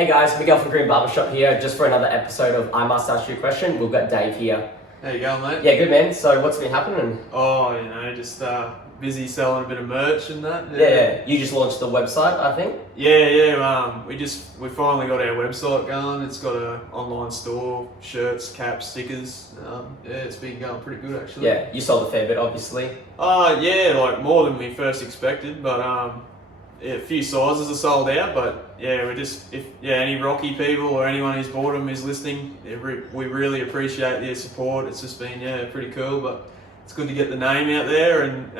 Hey guys, Miguel from Green Barbershop here, just for another episode of I Must Ask You a Question. We've got Dave here. How you going, mate? Yeah, good man. So what's been happening? Oh, just busy selling a bit of merch and that. Yeah. You just launched the website, I think? Yeah. We finally got our website going. It's got an online store, shirts, caps, stickers. It's been going pretty good actually. Yeah, you sold a fair bit, obviously. Like more than we first expected, but a few sizes are sold out, but if any Rocky people or anyone who's bought them is listening, we really appreciate their support. It's just been pretty cool, but it's good to get the name out there and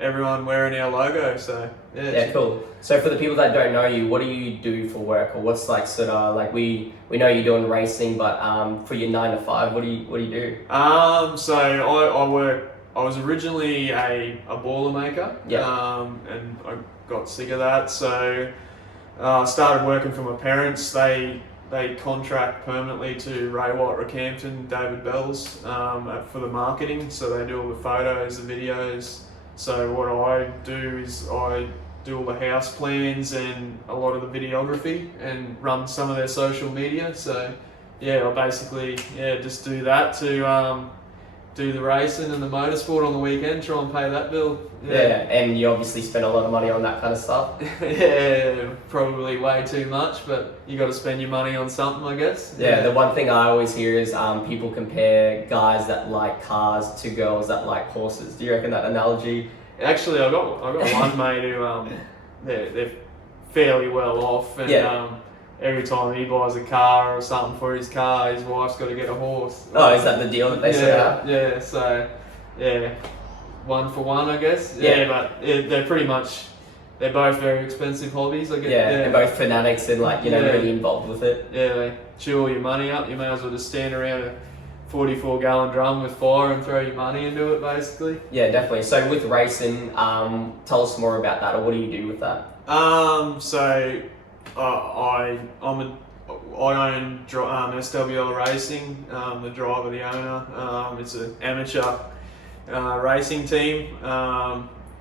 everyone wearing our logo. So yeah, cool. So for the people that don't know you, what do you do for work, or what's like sort of like we know you're doing racing, but for your 9 to 5, what do you do? So I work. I was originally a boiler maker. Yeah. And I got sick of that, so started working for my parents. They contract permanently to Ray White Rockhampton, David Bell's for the marketing. So they do all the photos, the videos. So what I do is I do all the house plans and a lot of the videography and run some of their social media. So I basically just do that to do the racing and the motorsport on the weekend, try and pay that bill. Yeah, and you obviously spend a lot of money on that kind of stuff. Yeah, probably way too much, but you got to spend your money on something, I guess. Yeah, the one thing I always hear is people compare guys that like cars to girls that like horses. Do you reckon that analogy? Actually, I got one mate who they're fairly well off, and every time he buys a car or something for his car, his wife's got to get a horse. Oh, is that the deal that they set up? Yeah, so, one for one, I guess. But they're both very expensive hobbies, I guess. Yeah, they're both fanatics and really involved with it. Yeah, they chew all your money up. You may as well just stand around a 44-gallon drum with fire and throw your money into it, basically. Yeah, definitely. So with racing, tell us more about that, or what do you do with that? I own SWL Racing, the driver, the owner. It's an amateur racing team.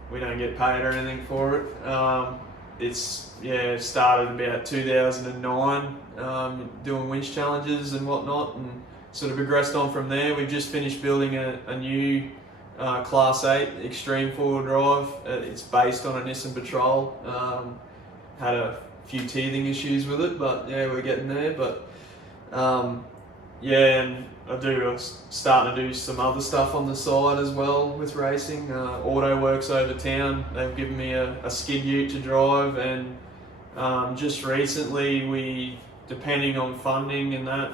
We don't get paid or anything for it. It started about 2009, doing winch challenges and whatnot, and sort of progressed on from there. We've just finished building a new Class 8 Extreme 4-wheel drive. It's based on a Nissan Patrol. Had a few teething issues with it, but we're getting there. But and I'm starting to do some other stuff on the side as well with racing. Auto Works over town, they've given me a skid ute to drive, and just recently depending on funding and that,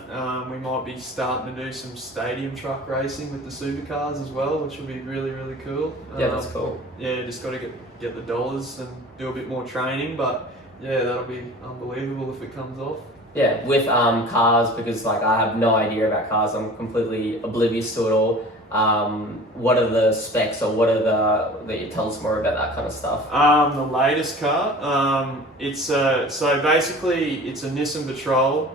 we might be starting to do some stadium truck racing with the supercars as well, which will be really, really cool. Yeah, that's cool. Just got to get the dollars and do a bit more training, but that'll be unbelievable if it comes off. Yeah, with cars, because I have no idea about cars, I'm completely oblivious to it all. What are the specs, or what are that you tell us more about that kind of stuff? The latest car, it's basically it's a Nissan Patrol,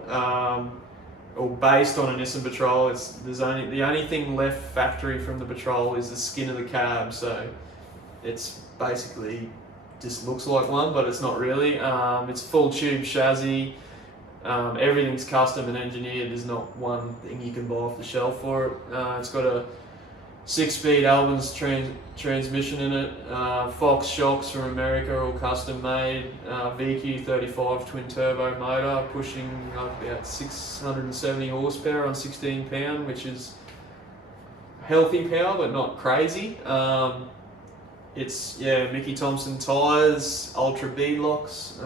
or based on a Nissan Patrol. The only thing left factory from the Patrol is the skin of the cab, so it's basically just looks like one, but it's not really. It's full tube chassis. Everything's custom and engineered. There's not one thing you can buy off the shelf for it. It's got a 6-speed Albans transmission in it. Fox shocks from America, all custom made. VQ35 twin turbo motor, pushing about 670 horsepower on 16 pound, which is healthy power but not crazy. It's Mickey Thompson tyres, Ultra B locks,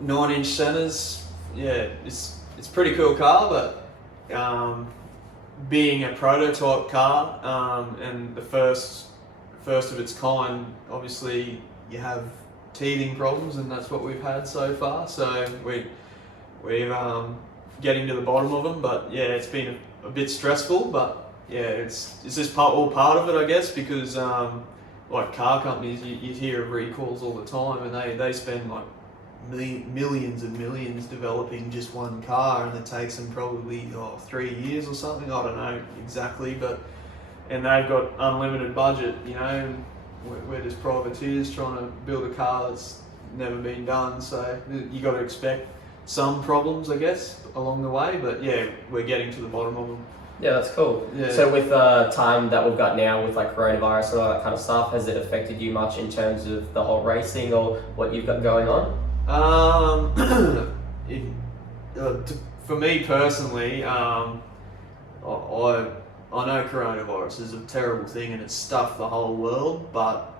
9-inch centers. It's pretty cool car, but being a prototype car and the first of its kind, obviously you have teething problems, and that's what we've had so far. So we're getting to the bottom of them, but it's been a bit stressful, but it's just all part of it, I guess, because like car companies, you hear of recalls all the time, and they spend like millions and millions developing just one car, and it takes them probably 3 years or something. I don't know exactly, and they've got unlimited budget, and we're just privateers trying to build a car that's never been done. So you got to expect some problems, I guess, along the way. But yeah, we're getting to the bottom of them. Yeah, that's cool. Yeah. So with the time that we've got now with like coronavirus and all that kind of stuff, has it affected you much in terms of the whole racing or what you've got going on? For me personally, I know coronavirus is a terrible thing and it's stuffed the whole world, but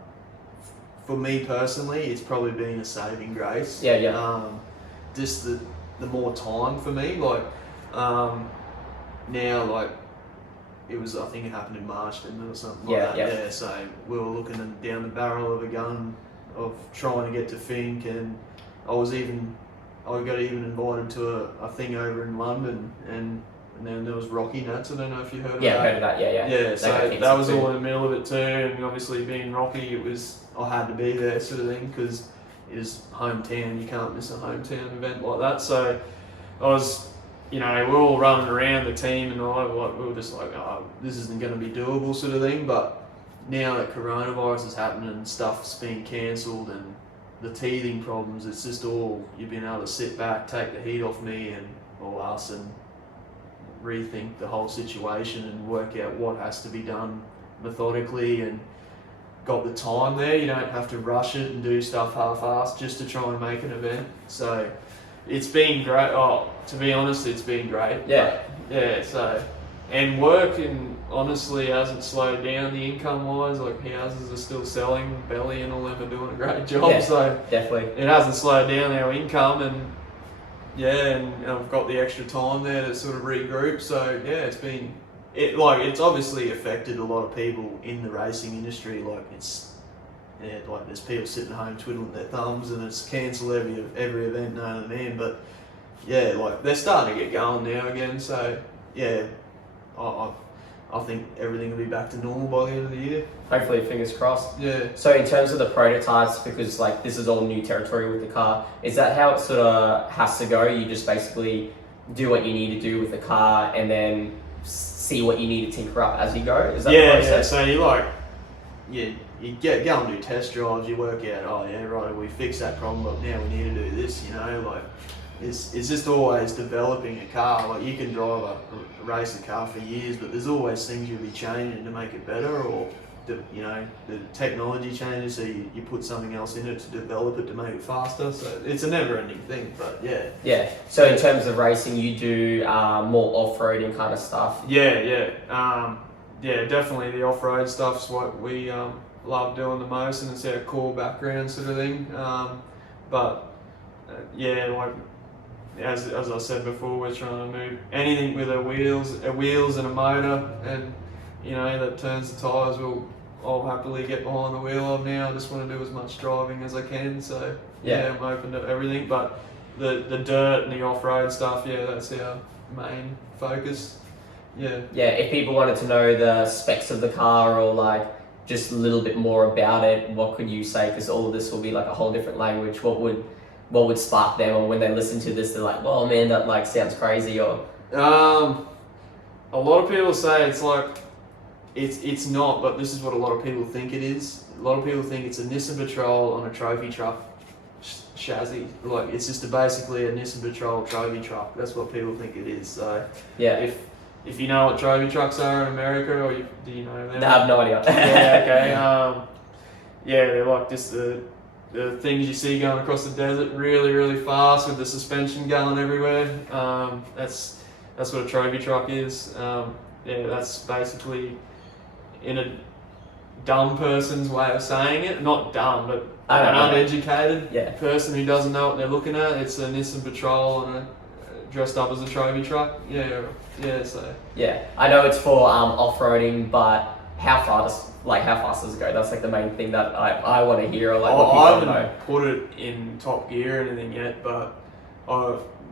for me personally, it's probably been a saving grace. Yeah. Just the more time for me, like now, like it was, I think it happened in March, didn't it, or something like that. Yeah. So we were looking down the barrel of a gun of trying to get to Fink, and I got even invited to a thing over in London, and then there was Rocky Nats. I don't know if you heard of that. Yeah, I heard of that. Yeah. Yeah, so that was all in the middle of it too, and obviously being Rocky, I had to be there, sort of thing, because it is hometown. You can't miss a hometown event like that. So I was, we're all running around the team, and we were just like, oh, this isn't going to be doable, sort of thing. But now that coronavirus is happening and stuff's being cancelled and the teething problems, it's just all, you've been able to sit back, take the heat off me or us, and rethink the whole situation and work out what has to be done methodically, and got the time there. You don't have to rush it and do stuff half-assed just to try and make an event. So it's been great. Oh, to be honest, it's been great. Yeah. But, yeah, so, and work, and honestly hasn't slowed down the income wise. Like houses are still selling, Belly and all them are doing a great job. Yeah, so definitely. it hasn't slowed down our income, and I've got the extra time there to sort of regroup. So yeah, it's obviously affected a lot of people in the racing industry. Like there's people sitting at home twiddling their thumbs, and it's cancel every event known to man. But yeah, like they're starting to get going now again. So yeah, I think everything will be back to normal by the end of the year. Hopefully, fingers crossed. Yeah. So in terms of the prototypes, because like this is all new territory with the car, is that how it sort of has to go? You just basically do what you need to do with the car, and then see what you need to tinker up as you go? Is that the process? So you go and do test drives, you work out, oh yeah, right, we fixed that problem, but now we need to do this, it's just always developing a car. Like you can drive a race a car for years, but there's always things you'll be changing to make it better, or the technology changes, so you put something else in it to develop it to make it faster. So it's a never-ending thing, but yeah. Yeah. So in terms of racing, you do more off-roading kind of stuff. Yeah. Definitely the off-road stuff's what we love doing the most, and it's our core background, sort of thing. As I said before, we're trying to move anything with wheels and a motor, and that turns the tyres. I'll happily get behind the wheel of now. I just want to do as much driving as I can. So yeah, I'm open to everything. But the dirt and the off-road stuff, that's our main focus. Yeah. Yeah. If people wanted to know the specs of the car, or like just a little bit more about it, what could you say? Because all of this will be like a whole different language. What would spark them, or when they listen to this, they're like, "Oh man, that like sounds crazy." Or a lot of people say it's like it's not, but this is what a lot of people think it is. A lot of people think it's a Nissan Patrol on a trophy truck chassis. Like it's just basically a Nissan Patrol trophy truck. That's what people think it is. So yeah, if you know what trophy trucks are in America, or do you know them? I have no idea. Yeah, okay. They're like just the things you see going across the desert really, really fast with the suspension going everywhere. That's what a trophy truck is. That's basically, in a dumb person's way of saying it, not dumb, but an uneducated person who doesn't know what they're looking at, it's a Nissan Patrol and dressed up as a trophy truck. So. Yeah, I know it's for off-roading, but how fast does it go? That's like the main thing that I want to hear, or like what people I want to know. haven't put it in top gear or anything yet, but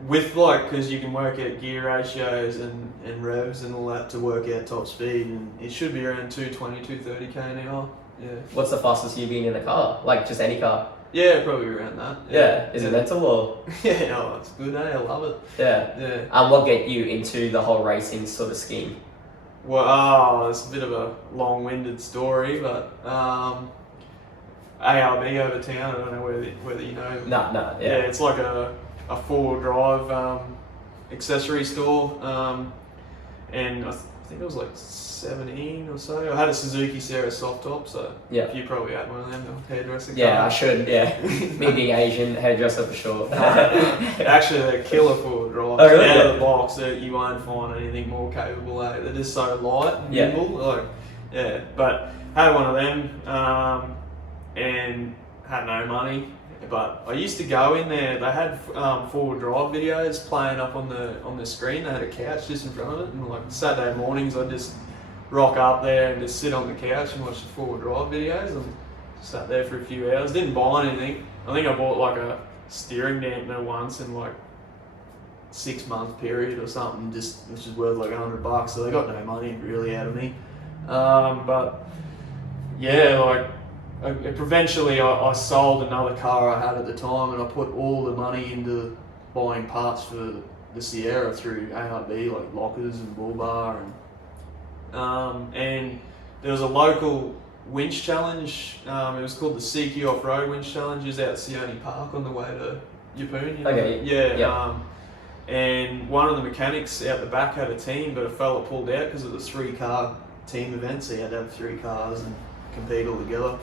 because you can work out gear ratios and revs and all that to work out top speed, and it should be around 220, 230 k an hour. Yeah. What's the fastest you've been in a car? Like just any car? Yeah, probably around that. Yeah. Is it mental or? Yeah, it's good, I love it. Yeah. What get you into the whole racing sort of scheme? Well, it's a bit of a long-winded story, but ARB over town. I don't know whether you know. No, Yeah, yeah. it's like a 4-wheel drive accessory store, and I think it was like 17 or so. I had a Suzuki Sierra soft top, so Yeah. you probably had one of them, the hairdresser. Yeah, I car. should, yeah. Me being Asian, hairdresser for sure. Actually, they're killer 4-wheel drives. Oh, really? Out Yeah. of the box, you won't find anything more capable. They're just so light and Yeah. nimble. Like, yeah, but had one of them, and had no money. But I used to go in there. They had 4-wheel drive videos playing up on the screen. They had a couch just in front of it, and like Saturday mornings, I'd just rock up there and just sit on the couch and watch the 4-wheel drive videos, and sat there for a few hours. Didn't buy anything. I think I bought like a steering dampener once in like 6-month period or something, just which is worth like $100. So they got no money really out of me. But yeah, like. Eventually, I sold another car I had at the time, and I put all the money into buying parts for the Sierra through ARB, like lockers and bull bar, and there was a local winch challenge. It was called the CQ Offroad Winch Challenge. It was out at Sione Park on the way to Yeppoon. You know? Okay. Yeah. And one of the mechanics out the back had a team, but a fella pulled out because it was a 3-car team event, so you had to have 3 cars and compete all together.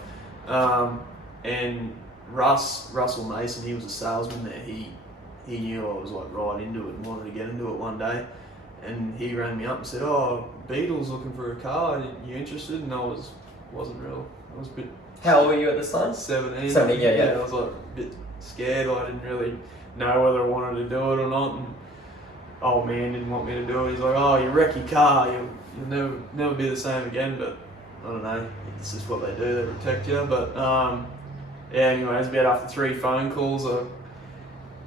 And Russell Mason, he was a salesman there. He knew I was like right into it and wanted to get into it one day, and he rang me up and said, "Oh, Beetle's looking for a car. Are you interested?" And I wasn't real. I was a bit. How old were you at this time? 17. 17, yeah. I was like a bit scared. I didn't really know whether I wanted to do it or not. And old man didn't want me to do it. He's like, "Oh, you wreck your car. You'll never be the same again." But I don't know. It's just what they do. They protect you. But yeah. Anyway, it was about after 3 phone calls, I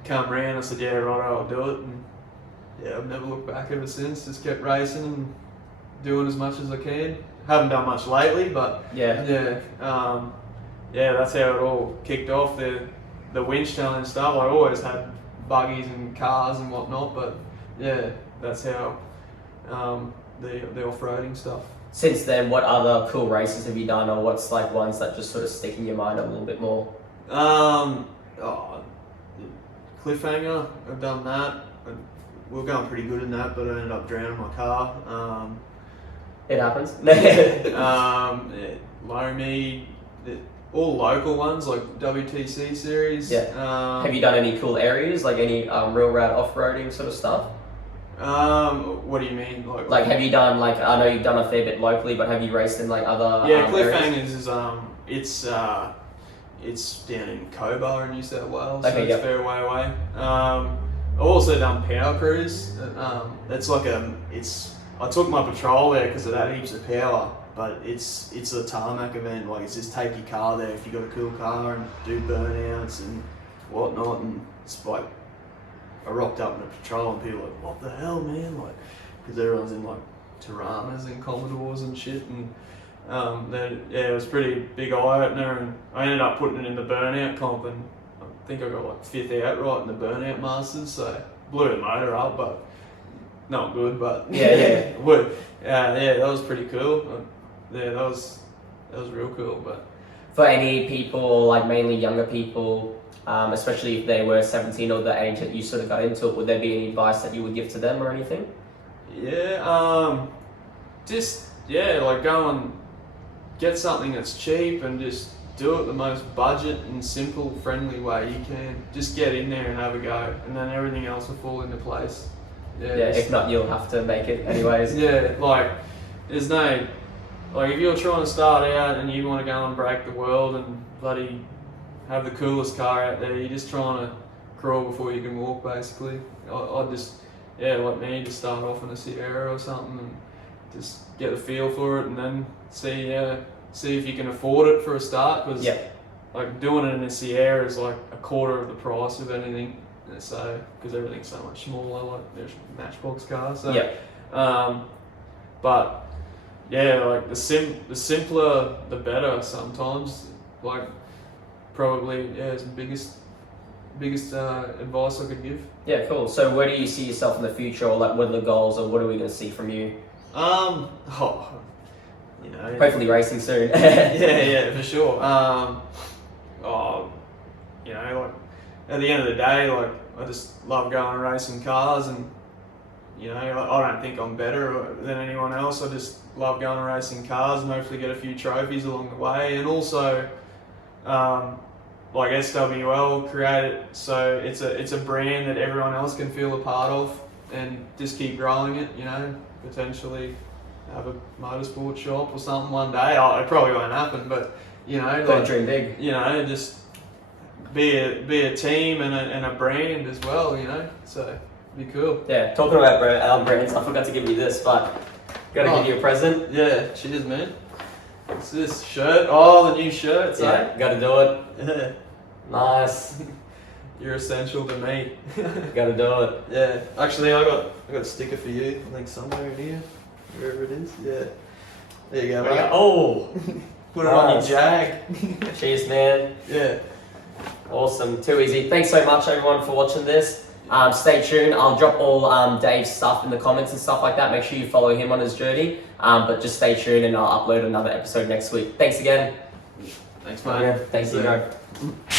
come round. I said, "Yeah, right, I'll do it." And yeah, I've never looked back ever since. Just kept racing and doing as much as I can. Haven't done much lately, but Yeah. yeah, that's how it all kicked off. The winch challenge stuff. I always had buggies and cars and whatnot, but yeah, that's how the off-roading stuff. Since then, what other cool races have you done, or what's like ones that just sort of stick in your mind a little bit more? Cliffhanger, I've done that. We were going pretty good in that, but I ended up drowning my car. It happens. Loamy, all local ones like WTC series. Yeah. Have you done any cool areas, like any real route off-roading sort of stuff? What do you mean? Like, have you done, like, I know you've done a fair bit locally, but have you raced in like other Yeah, areas? Cliffhangers is it's down in Cobar in New South Wales, Okay, so it's yep. a fair way away. I've also done Power Cruise. That's like I took my patrol there because it had heaps of power, but it's a tarmac event. Like, it's just take your car there if you got a cool car and do burnouts and whatnot. And it's like, I rocked up in a patrol and people were like, "What the hell, man?" Like, because everyone's in like Tiranas and Commodores and shit, and then yeah, it was pretty big eye opener. And I ended up putting it in the burnout comp, and I think I got like 5th outright in the burnout masters, so blew the motor up, but not good. But Yeah. would yeah, that was pretty cool. Yeah, that was real cool. But For any people, like mainly younger people, especially if they were 17 or the age that you sort of got into it, would there be any advice that you would give to them or anything? yeah, like go and get something that's cheap and just do it the most budget and simple, friendly way you can. Just get in there and have a go, and then everything else will fall into place. Yeah, if not, you'll have to make it anyways. Yeah, like there's no, like if you're trying to start out and you want to go and break the world and bloody have the coolest car out there, you're just trying to crawl before you can walk, basically. I just, like me, just start off in a Sierra or something and just get a feel for it, and then see if you can afford it for a start, because like doing it in a Sierra is like a quarter of the price of anything, so because everything's so much smaller, like there's Matchbox cars. So, but yeah, like the simpler the better sometimes. Like probably is the biggest advice I could give. Yeah, cool. So where do you see yourself in the future, or like what are the goals, or what are we going to see from you? You know, Hopefully racing soon. yeah, for sure. oh, you know, like at the end of the day, like I just love going and racing cars, and you know, I don't think I'm better than anyone else. I just love going and racing cars and hopefully get a few trophies along the way. And also, like SWL created, so it's a brand that everyone else can feel a part of, and just keep growing it. You know, potentially have a motorsport shop or something one day. Oh, it probably won't happen, but you know, Gotta dream big. You know, just be a team and a brand as well. You know, so. Be cool. Yeah, talking about brands, I forgot to give you this, but gotta give you a present. Yeah, cheers, man. What's this shirt? Oh, the new shirts. Yeah, gotta do it. Yeah. Nice. You're essential to me. Gotta do it. Yeah. Actually, I got a sticker for you. I think somewhere in here, wherever it is. Yeah. There you go, mate. Oh, put it on your nice. Jag. Cheers, man. Yeah. Awesome. Too easy. Thanks so much, everyone, for watching this. Stay tuned. I'll drop all Dave's stuff in the comments and stuff like that. Make sure you follow him on his journey. But just stay tuned, and I'll upload another episode next week. Thanks again. Thanks, mate. Yeah, thanks, you.